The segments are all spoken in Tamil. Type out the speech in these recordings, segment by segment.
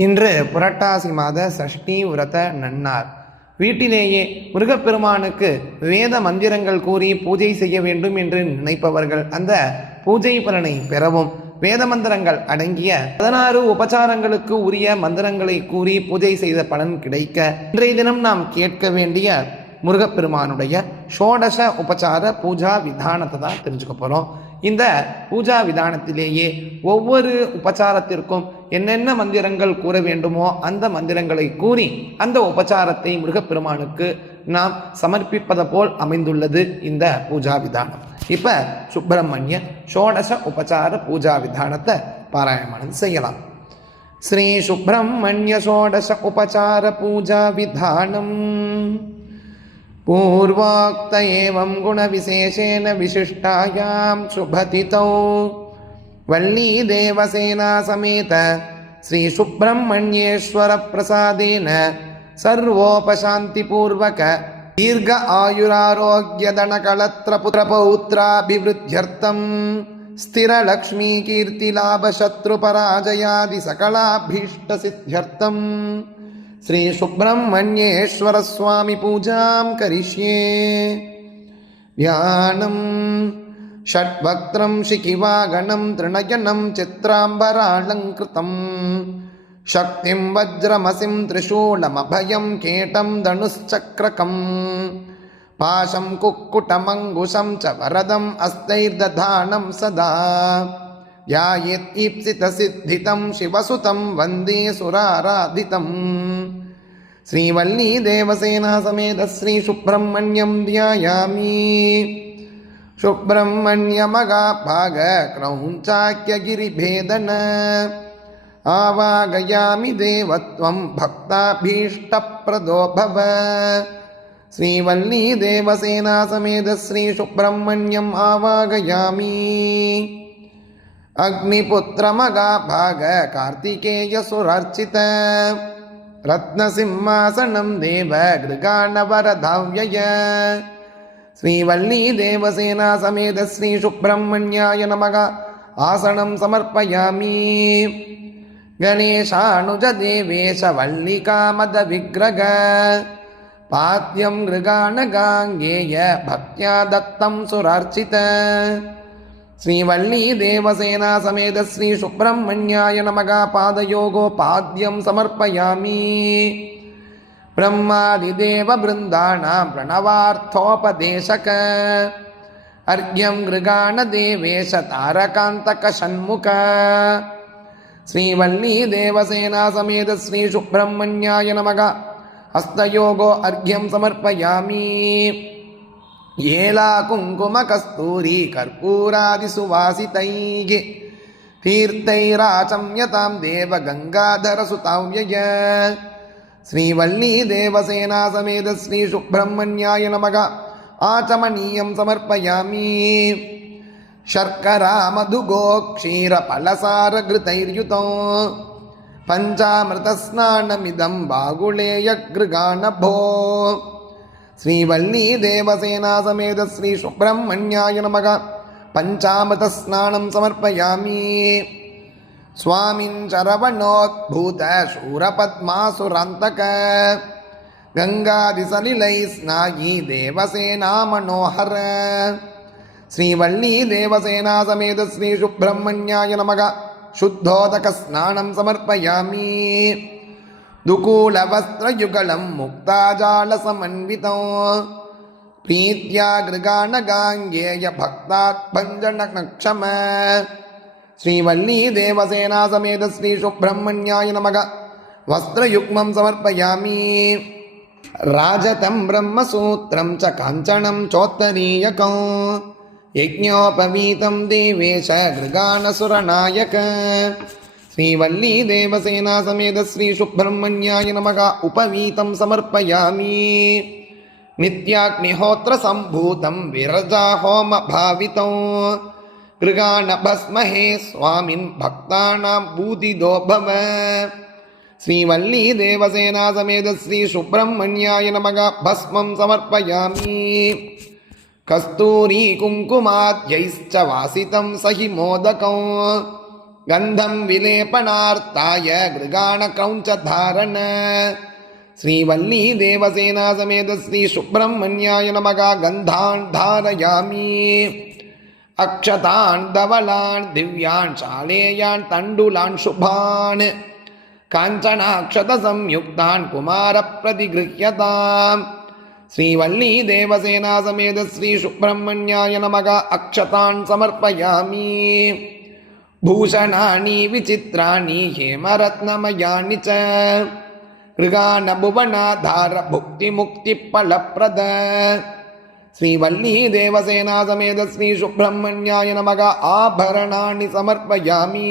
இன்று புரட்டாசி மாத சஷ்டி விரத நன்னார் வீட்டிலேயே முருகப்பெருமானுக்கு வேத மந்திரங்கள் கூறி பூஜை செய்ய வேண்டும் என்று நினைப்பவர்கள் அந்த பூஜை பலனை பெறவும் வேத மந்திரங்கள் அடங்கிய பதினாறு உபச்சாரங்களுக்கு உரிய மந்திரங்களை கூறி பூஜை செய்த பலன் கிடைக்க இன்றைய தினம் நாம் கேட்க வேண்டிய முருகப்பெருமானுடைய ஷோடச உபச்சார பூஜா விதானத்தை தான் தெரிஞ்சுக்க போகிறோம் இந்த பூஜா விதானத்திலேயே ஒவ்வொரு உபச்சாரத்திற்கும் என்னென்ன மந்திரங்கள் கூற வேண்டுமோ அந்த மந்திரங்களை கூறி அந்த உபச்சாரத்தை முருகப்பெருமானுக்கு நாம் சமர்ப்பிப்பது போல் அமைந்துள்ளது இந்த பூஜா விதானம். இப்போ சுப்பிரமணிய ஷோடச உபச்சார பூஜா விதானத்தை பாராயணம் செய்யலாம். ஸ்ரீ சுப்பிரமணிய ஷோடச உபச்சார பூஜா விதானம். पूर्वोक्त एवं गुणविशेषेण विशिष्टायां शुभतितौ वल्लीदेवसेना समेत श्रीसुब्रह्मण्येश्वरप्रसादेन सर्वोपशान्तिपूर्वक दीर्घ आयुरारोग्यदनकळत्रपुत्रपौत्राभिवृद्ध्यर्थं स्थिरलक्ष्मीकीर्तिलाभशत्रुपराजयादिसकलाभीष्टसिद्ध्यर्थम् श्रीसुब्रह्मण्येश्वरस्वामि पूजां करिष्ये ध्यानं षड्वक्त्रं शिखिवागणं त्रिणयनं चित्राम्बरालङ्कृतं शक्तिं वज्रमसिं त्रिशूलमभयं केटं धनुश्चक्रकम् पाशं कुक्कुटमङ्कुशं च वरदम् अस्तैर्दधानं सदा ध्यायेत्ईप्सितसिद्धितं शिवसुतं वन्दे सुराराधितम् श्रीवल्ली देवसेना समेत श्री सुब्रह्मण्यम ध्यायामी। सुब्रह्मण्यमगाभाग क्रौञ्चाक्यगिरिभेदन आवागयामि देवत्वं भक्ताभीष्टप्रदो भव श्रीवल्ली देवसेना समेत श्रीसुब्रह्मण्यम् आवागयामि। अग्निपुत्रमगाभाग कार्तिकेयसुरार्चित ரத்னசிம்மாசனம் தேவ கிருகாணவரதாவ்யய ஸ்ரீவல்லி தேவசேனா சமேத ஸ்ரீ சுப்பிரமணியாய நமக. ஆசனம் சமர்ப்பயாமி. கணேஷானுஜ தேவேஷ வல்லிகாமத விக்கிரக பாத்தியம் கிருகாணகாங்கேய பக்தியா தத்தம் சுரார்ச்சித. सुरार्चित श्रीवल्लीदेवसेना समेत श्रीसुब्रह्मण्याय नमः पादयोगोपाद्यं समर्पयामि ब्रह्मादिदेवबृन्दानां प्रणवार्थोपदेशक अर्घ्यं गृगाणदेवेश तारकान्तकषण्मुख श्रीवल्लीदेवसेना समेत श्रीसुब्रह्मण्याय नमः हस्तयोगो अर्घ्यं समर्पयामि ஏலா குங்கும கஸ்தூரி கர்ப்பூராதி சுவாசிதைகி தீர்த்தைராச்சம்யதாம் தேவ கங்காதர சுதாவ்யய ஸ்ரீவல்லி தேவசேனா சமேத ஸ்ரீ சுப்பிரமணியாய நமக ஆச்சமனீயம் சமர்ப்பயாமி சர்க்கரா மதுகோ க்ஷீர பலசார கிருதைர்யுதோ பஞ்சாமிருதஸ்நானமிதம் பாகுலேய கிருகாணபோ ஸ்ரீவல்லி தேவசேனா சமேத ஸ்ரீ சுப்பிரமணியாய நமக. பஞ்சாமிருத ஸ்நானம் சமர்ப்பயாமி. சுவாமின் சரவணோத்பூத சூரபத்மாசுராந்தக கங்காதிசலிலை ஸ்நாயி தேவசேனா மனோஹர ஸ்ரீவல்லி தேவசேனா சமேத ஸ்ரீ சுப்பிரமணியாய நமக. சுத்தோதக ஸ்நானம் சமர்ப்பயாமி. दुकूलवस्त्रयुगलं मुक्ताजालसमन्वितं प्रीत्या गृगाणगाङ्गेय भक्तात्भञ्जनक्षम श्रीवल्लीदेवसेना समेत श्रीसुब्रह्मण्याय नमः वस्त्रयुग्मं समर्पयामि राजतं ब्रह्मसूत्रं च काञ्चनं चोत्तरीयकं यज्ञोपवीतं देवेश गृगाणसुरनायक श्रीवल्लीदेवसेना समेत श्रीसुब्रह्मण्याय नमः उपवीतं समर्पयामि नित्याग्निहोत्रसम्भूतं विरजाहोमभावितं गृगाणभस्महे स्वामिन् भक्तानां बूदिदो भव श्रीवल्लीदेवसेना समेत श्रीसुब्रह्मण्याय नमः भस्मं समर्पयामि कस्तूरी कुङ्कुमाद्यैश्च वासितं सहि मोदकं गन्धं विलेपनार्ताय गृगाणक्रौञ्चधारण श्रीवल्ली देवसेना समेत श्रीसुब्रह्मण्याय नमः गन्धान् धारयामि अक्षतान् धवलान् दिव्यान् शालेयान् तण्डुलान् शुभान् काञ्चनाक्षतसंयुक्तान् कुमारप्रतिगृह्यताम् श्रीवल्ली देवसेना समेत श्रीसुब्रह्मण्याय नमः अक्षतान् समर्पयामि भूषणानि विचित्राणि हेमरत्नमयानि च ऋगानभुवनाधार भुक्तिमुक्तिफलप्रद श्रीवल्ली देवसेना समेत श्रीसुब्रह्मण्याय नमः आभरणानि समर्पयामि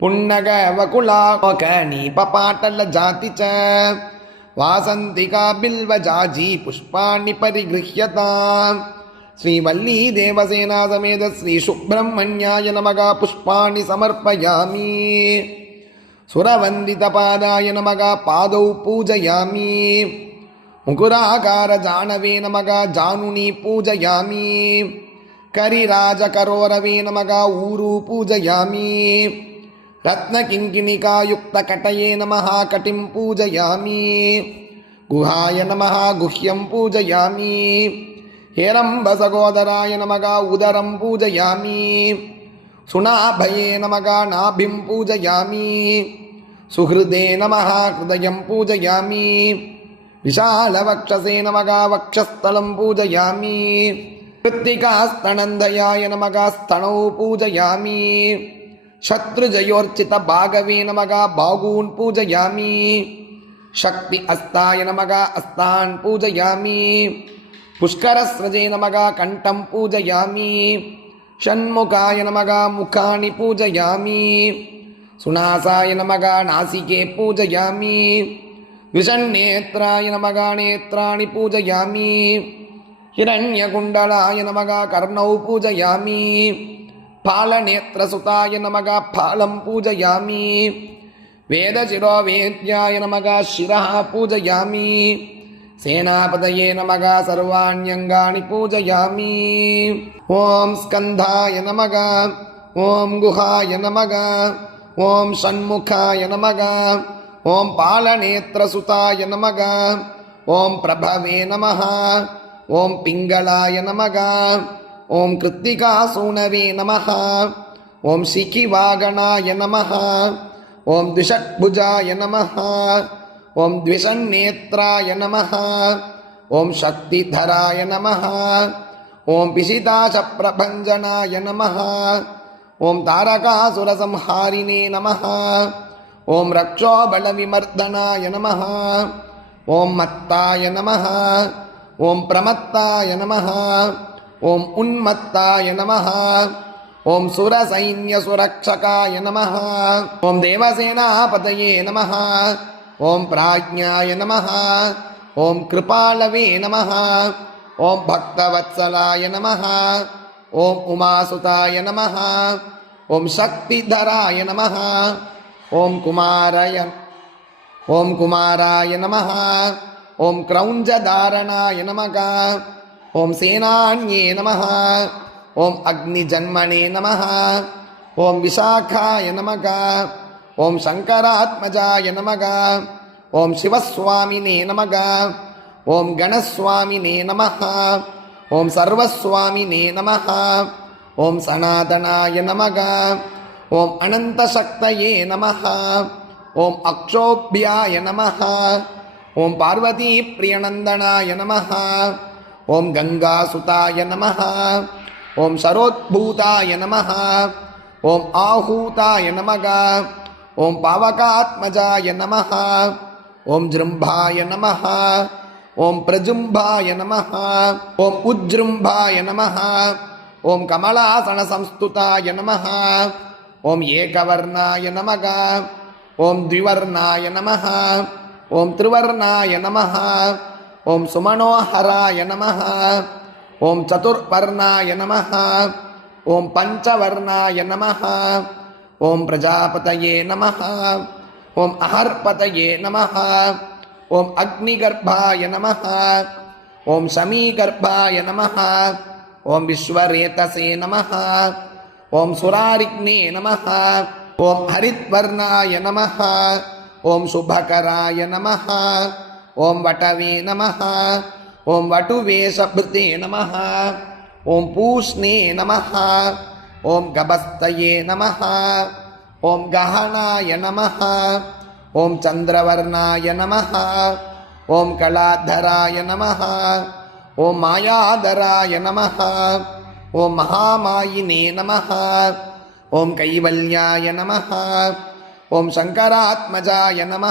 पुन्नगवकुलाकनीपपाटलजाति च वासन्तिका बिल्वजाजी पुष्पाणि परिगृह्यताम् श्रीवल्ली देवसेना समेत श्रीसुब्रह्मण्याय नमः पुष्पाणि समर्पयामि सुरवन्दितपादाय नमः पादौ पूजयामि मुकुराकारजाणवे नमः जानुनी पूजयामि करिराजकरोरवे नमः ऊरू पूजयामि रत्नकिङ्किणिकायुक्तकटये नमः कटिं पूजयामि गुहाय नमः गुह्यं पूजयामि हेरम्बसगोदराय नमः उदरं पूजयामि सुनाभये नमः नाभिं पूजयामि सुहृदे नमः हृदयं पूजयामि विशालवक्षसे नमः वक्षस्थलं पूजयामि कृत्तिकास्तनन्दयाय नमः स्तनौ पूजयामि शत्रुजयोर्चितभागवे नमः बाहून् पूजयामि शक्ति अस्ताय नमः अस्तान् पूजयामि पुष्करस्रजे नमः कण्ठं पूजयामि षण्मुखाय नमः मुखानि पूजयामि सुनासाय नमः नासिके पूजयामि विषन्नेत्राय नमः नेत्राणि पूजयामि हिरण्यकुण्डलाय नमः कर्णौ पूजयामि फालनेत्रसुताय नमः फालं पूजयामि वेदशिरो वेद्याय नमः शिरः पूजयामि सेनापतये नमः सर्वाण्यङ्गानि पूजयामि ॐ स्कन्धाय नमः ॐ गुहाय नमः ॐ षण्मुखाय नमः ॐ पालनेत्रसुताय नमः ॐ प्रभवे नमः ॐ पिङ्गलाय नमः ॐ कृत्तिकासूनवे नमः ॐ शिखिवागणाय नमः ॐ द्विषट्भुजाय नमः ஓம் த்விஷன்னேத்ராய நம ஓம் சக்திதராய நம ஓம் பிசிதாசப்பிரபஞ்சனாய நம ஓம் தாரகாசுரசம்ஹாரிணே நம ஓம் ரக்ஷோபலவிமர்தனாய நம ஓம் மத்தாய நம ஓம் பிரமத்தாய நம ஓம் உன்மத்தாய நம ஓம் சுரசைன்யசுரக்ஷகாய நம ஓம் தேவசேனாபதயே நம ஓம் பிராஜ்ஞாய நம ஓம் கிருபாலவே நம ஓம் பக்தவத்சலாய நம ஓம் உமாசுதாய நம ஓம் சக்திதராய நம ஓம் குமாராய ஓம் குமாராய நம ஓம் கிரௌஞ்சதாரணாய நமக ஓம் சேனான்யே நம ஓம் அக்னிஜன்மனே நம ஓம் விசாக்காய நமக ஓம் சங்கராத்மஜாய நமகா ஓம் சிவஸ்வாமினே நமகா ஓம் கணஸ்வாமினே நமஹா ஓம் சர்வஸ்வாமினே நமஹா ஓம் சனாதனாய நமகா ஓம் அனந்தசக்தயே நமஹா ஓம் அக்ஷோபியாய நமஹா ஓம் பார்வதி பிரியநந்தனாய நமஹா ஓம் கங்காசுதாய நமஹா ஓம் சரோத்பூதாய நமஹா ஓம் ஆஹூதாய நமகா ஓம் பாவகாத்மஜாய நம ஓம் ஜிரும்பாய நம ஓம் பிரஜும்பாய நம ஓம் உஜ்ரும்பாய நம ஓம் கமலாசன சம்ஸ்துதாய நம ஓம் ஏகவர்ணாய நமக ஓம் திவர்ணாய நம ஓம் திருவர்ணாய நம ஓம் சுமனோஹராய நம ஓம் சதுர்வர்ணாய நம ஓம் பஞ்சவர்ணாய நம ओम प्रजापत नमः ओम अहर्पत नमः ओम अग्निगर्भाय नमः ओम समीगर्भाय नमः ओम विश्वरेतसे नमः ओम सुरारिग्ने नमः ओम हरिवर्णा नमः ओम शुभकराय नमः ओम वटवे नमः ओम वटुवे सभृते नमः ओम पूष्णे नमः ஓம் கபஸ்தயே நம ஓம் கஹனாய நம ஓம் சந்திரவர்ணாய நம ஓம் கலாதராய நம ஓம் மாயாதராய நம ஓம் மகாமாயினே நம ஓம் கைவல்யாய நம ஓம் சங்கராத்மஜாய நம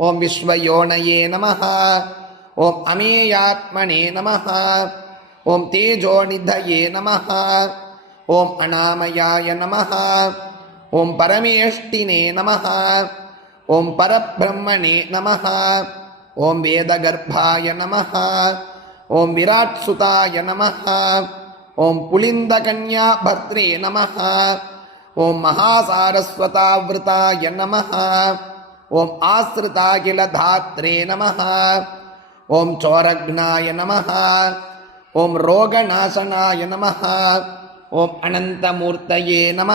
ஓம் விஸ்வயோனையே நம ஓம் அமேயாத்மனே நம ஓம் தேஜோநிதயே நம ஓம் அனாமயாய நம ஓம் பரமேஷ்டினே நம ஓம் பரபிரம்மணே நம ஓம் வேதகர்ப்பாய நம ஓம் விராட் சுதாய நம ஓம் புலிந்த கன்யா பத்ரே நம ஓம் மகாசாரஸ்வதாவிருதாய நம ஓம் ஆசிரிதாகில தாத்ரே நம ஓம் சோரக்னாய நம ஓம் ரோகநாசனாய நம ஓம் அனந்தமூர்த்தயே நம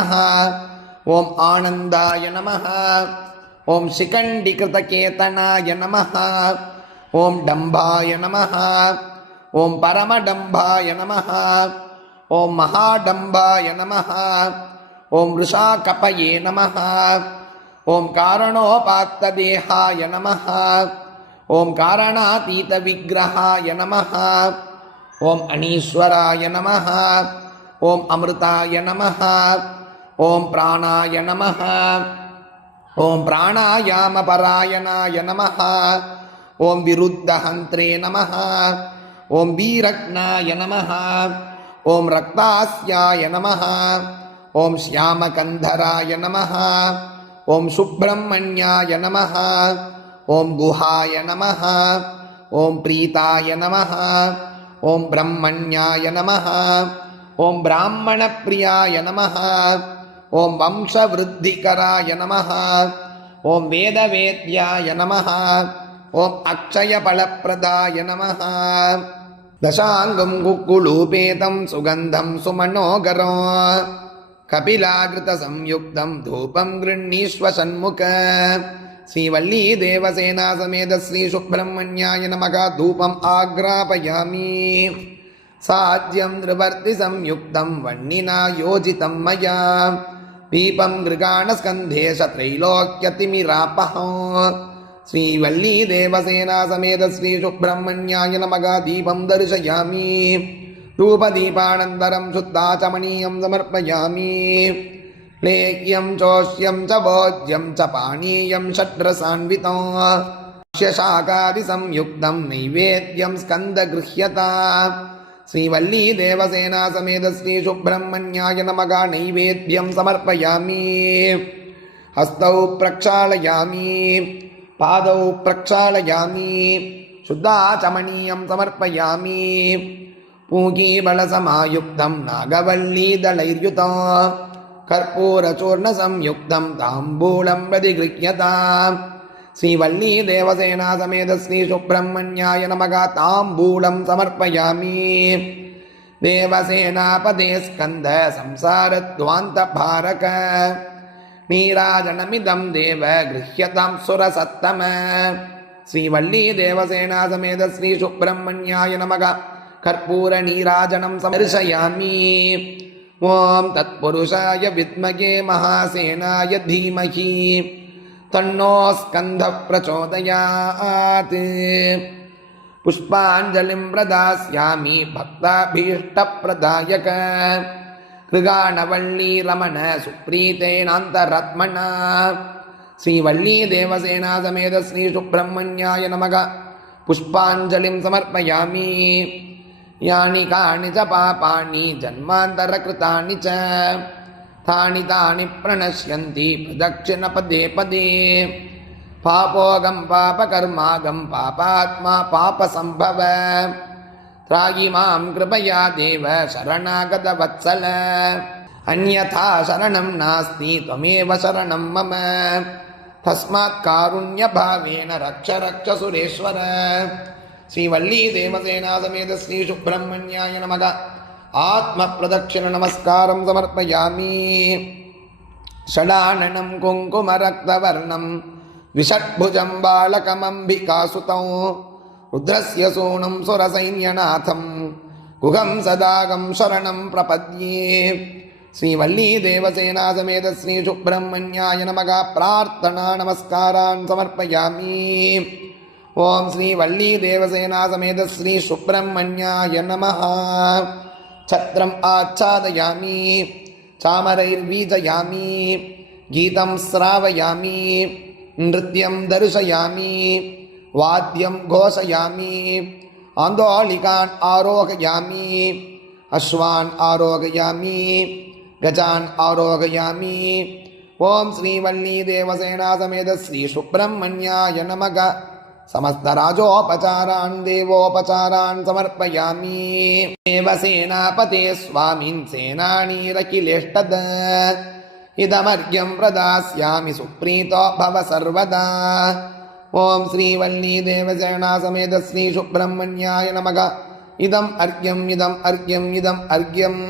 ஓம் ஆனந்தாய நம ஓம் சிகண்டி சிகண்டிகிருதகேதனாய நம ஓம் டம்பாய நம ஓம் பரமடம்பாய நம ஓம் மகாடம்பாய நம ஓம் ரிஷாகபயே நம ஓம் காரணோபாத்ததேகாய நம ஓம் காரணாதீத காரணாதீதவிக்கிரகாய நம ஓம் அனீஸ்வராய நம ஓம் அமிர்தாய நம ஓம் பிராணாய நம ஓம் பிராணாயாம பராயணாய நம ஓம் விருத்தஹந்திரே நம ஓம் வீரக்னாய நம ஓம் ரக்தாஸ்யாய நம ஓம் ஸ்யாமகந்தராய நம ஓம் சுப்பிரமணியாய நம ஓம் குஹாய நம ஓம் பிரீதாய நம ஓம் பிரம்மண்யாய நம नमः ॐ ब्राह्मणप्रियाय नमः ॐ वंशवृद्धिकराय नमः ॐ वेदवेद्याय नमः ॐ अक्षयफलप्रदाय नमः दशाङ्गं कुक्कुलूपेतं सुगन्धं सुमनोगरो कपिलाकृतसंयुक्तं धूपं गृह्णीष्व सन्मुख श्रीवल्ली देवसेना समेत श्रीसुब्रह्मण्याय नमः धूपम् आग्रापयामि साध्यं नृवर्तिसंयुक्तं वह्निना योजितं मया दीपं गृगाणस्कन्धेश त्रैलोक्यतिमिरापः श्रीवल्ली देवसेना समेत श्रीसुब्रह्मण्याय नमः दीपं दर्शयामि धूपदीपानन्तरं शुद्धाचमनीयं समर्पयामि लेह्यं चोष्यं च भोज्यं च पानीयं षड्रसान्वितं शाकादिसंयुक्तं नैवेद्यं स्कन्दगृह्यता ஸ்ரீவல்லி தேவசேனா சமேத ஸ்ரீ சுப்பிரமணியாய நமகா நைவேத்தியம் சமர்ப்பயாமி ஹஸ்தௌ பிரக்ஷாளயாமி பாதௌ பிரக்ஷாளயாமி சுத்தாச்சமணீயம் சமர்ப்பயாமி பூகீபலசமாயுக்தம் நாகவல்லீதளைர்யுதம் கர்ப்பூரச்சூர்ணசம்யுக்தம் தாம்பூலம் பிரதிகிருஹ்யதாம் ஸ்ரீவல்லி தேவசேனா சமேத ஸ்ரீ சுப்பிரமணியாய நமக தாம்பூலம் சமர்ப்பயாமி. தேவசேனாபதே ஸ்கந்த சம்சாரத்வாந்த பாரக நீராஜனமிதம் தேவ கிருஹ்யதாம் சுரசத்தம. ஸ்ரீவல்லி தேவசேனா சமேத ஸ்ரீ சுப்பிரமணியாய நமக கற்பூர நீராஜனம் சமர்ஷயாமி. ஓம் தத்புருஷாய வித்மகே மகாசேனாய தீமகி. तन्नो स्कन्धः प्रचोदयात् पुष्पाञ्जलिं प्रदास्यामि भक्ताभीष्टप्रदायक कृगाणवल्ली रमण सुप्रीतेनान्तरत्मना श्रीवल्ली देवसेना समेत श्रीसुब्रह्मण्याय नमः पुष्पाञ्जलिं समर्पयामि यानि कानि च पापानि जन्मान्तरकृतानि च தானி தானி பிரணசியந்தி பிரதட்சிண பதே பதே பாபோகம் பாபகர்மாகம் பாபாத்மா பாபசம்பவ திராகி மாம் கிருபயா தேவ சரணாகத வத்சல அந்யதா சரணம் நாஸ்தி துவமேவ சரணம் மம தஸ்மாத் காருண்ய பாவேன ரக்ஷ ரக்ஷ சுரேஸ்வர ஸ்ரீ வள்ளி தேவசேனா ஸ்ரீ சுப்பிரமணியாய நமக आत्मप्रदक्षिणनमस्कारं समर्पयामि षडाननं कुङ्कुमरक्तवर्णं विषट्भुजं बालकमम्बिकासुतौ रुद्रस्य सूनुं सुरसैन्यनाथं गुहं सदागं शरणं प्रपद्ये श्रीवल्लीदेवसेनासमेत श्रीसुब्रह्मण्याय नमः प्रार्थना नमस्कारान् समर्पयामि ॐ श्रीवल्लीदेवसेनासमेत श्रीसुब्रह्मण्याय नमः சத்ரம் ஆச்சாதயாமி சாமரைர் வீஜயாமி கீதம் ஸ்ராவயாமி நிருத்தியம் தரிசயாமி வாத்தியம் கோஷயாமி ஆந்தோலிகான் ஆரோகயாமி அஸ்வான் ஆரோகயாமி கஜான் ஆரோகயாமி ஓம் ஸ்ரீவல்லி தேவசேனா சமேத ஸ்ரீ சுப்பிரமணியாய நமக. समस्तराजोपचारान् देवोपचारान् समर्पयामि देवसेनापते स्वामिन् सेनानीरखिलेष्टद इदमर्घ्यं प्रदास्यामि सुप्रीतो भव सर्वदा ॐ श्रीवल्लीदेवसेनासमेत श्रीसुब्रह्मण्याय नमः इदम् अर्घ्यम् इदम् अर्घ्यम् इदम् अर्घ्यम्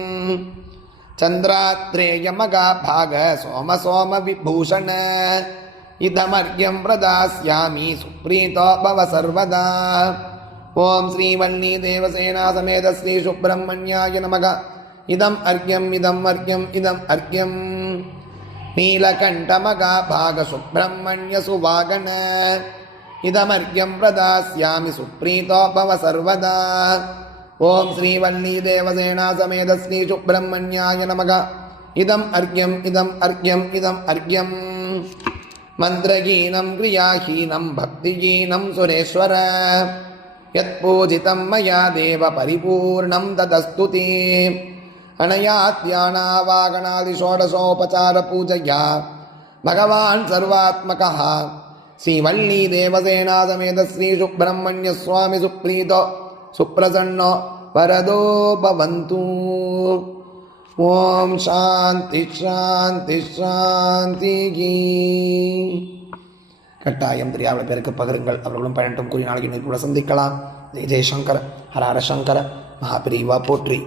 चन्द्रात्रेयमगाभाग सोम सोम विभूषण இதமர்யம் பிரதாஸ்யாமி சுப்ரீதோ பவ சர்வதா ஓம் ஸ்ரீ வன்னி தேவசேனா சமேத ஸ்ரீ சுப்பிரமணியாய நமக இதம் அர்க்யம் இதம் அர்க்யம் இதம் அர்க்யம் நீலகண்டமகா பாக சுப்பிரமணிய சுவாகன இதமர்க்யம் பிரதாஸ்யாமி சுப்ரீதோ பவ சர்வதா ஓம் ஸ்ரீ வன்னி தேவசேனா சமேத ஸ்ரீ சுப்பிரமணியாய நமக இதம் அர்க்யம் இதம் அர்க்யம் இதம் அர்க்யம் மந்திரகீனம் கிரியாஹீனம் பக்திகீனம் சுரேஸ்வர. யத் பூஜிதம் மயா தேவ பரிபூர்ணம் ததஸ்துதி அணையா தியானாவாகனாதி ஷோடசோபசார பூஜையா. பகவான் சர்வாத்மகா ஸ்ரீவல்லி தேவசேனாசமேத ஸ்ரீ சுப்பிரமணிய சுவாமி சுப்ரீதோ. சுப்ரசன்னோ. வரதோ பவந்தூ. ஓம் சாந்தி சாந்தி சாந்தி. கட்டாயம் தெரியாத பேருக்கு பகிருங்கள். அவர்களும் பயணட்டும் கூறி நாளைக்கு இன்னைக்கு கூட சந்திக்கலாம். ஜெய் ஜெயசங்கர ஹர ஹர சங்கர மகாபிரிவா போற்றி.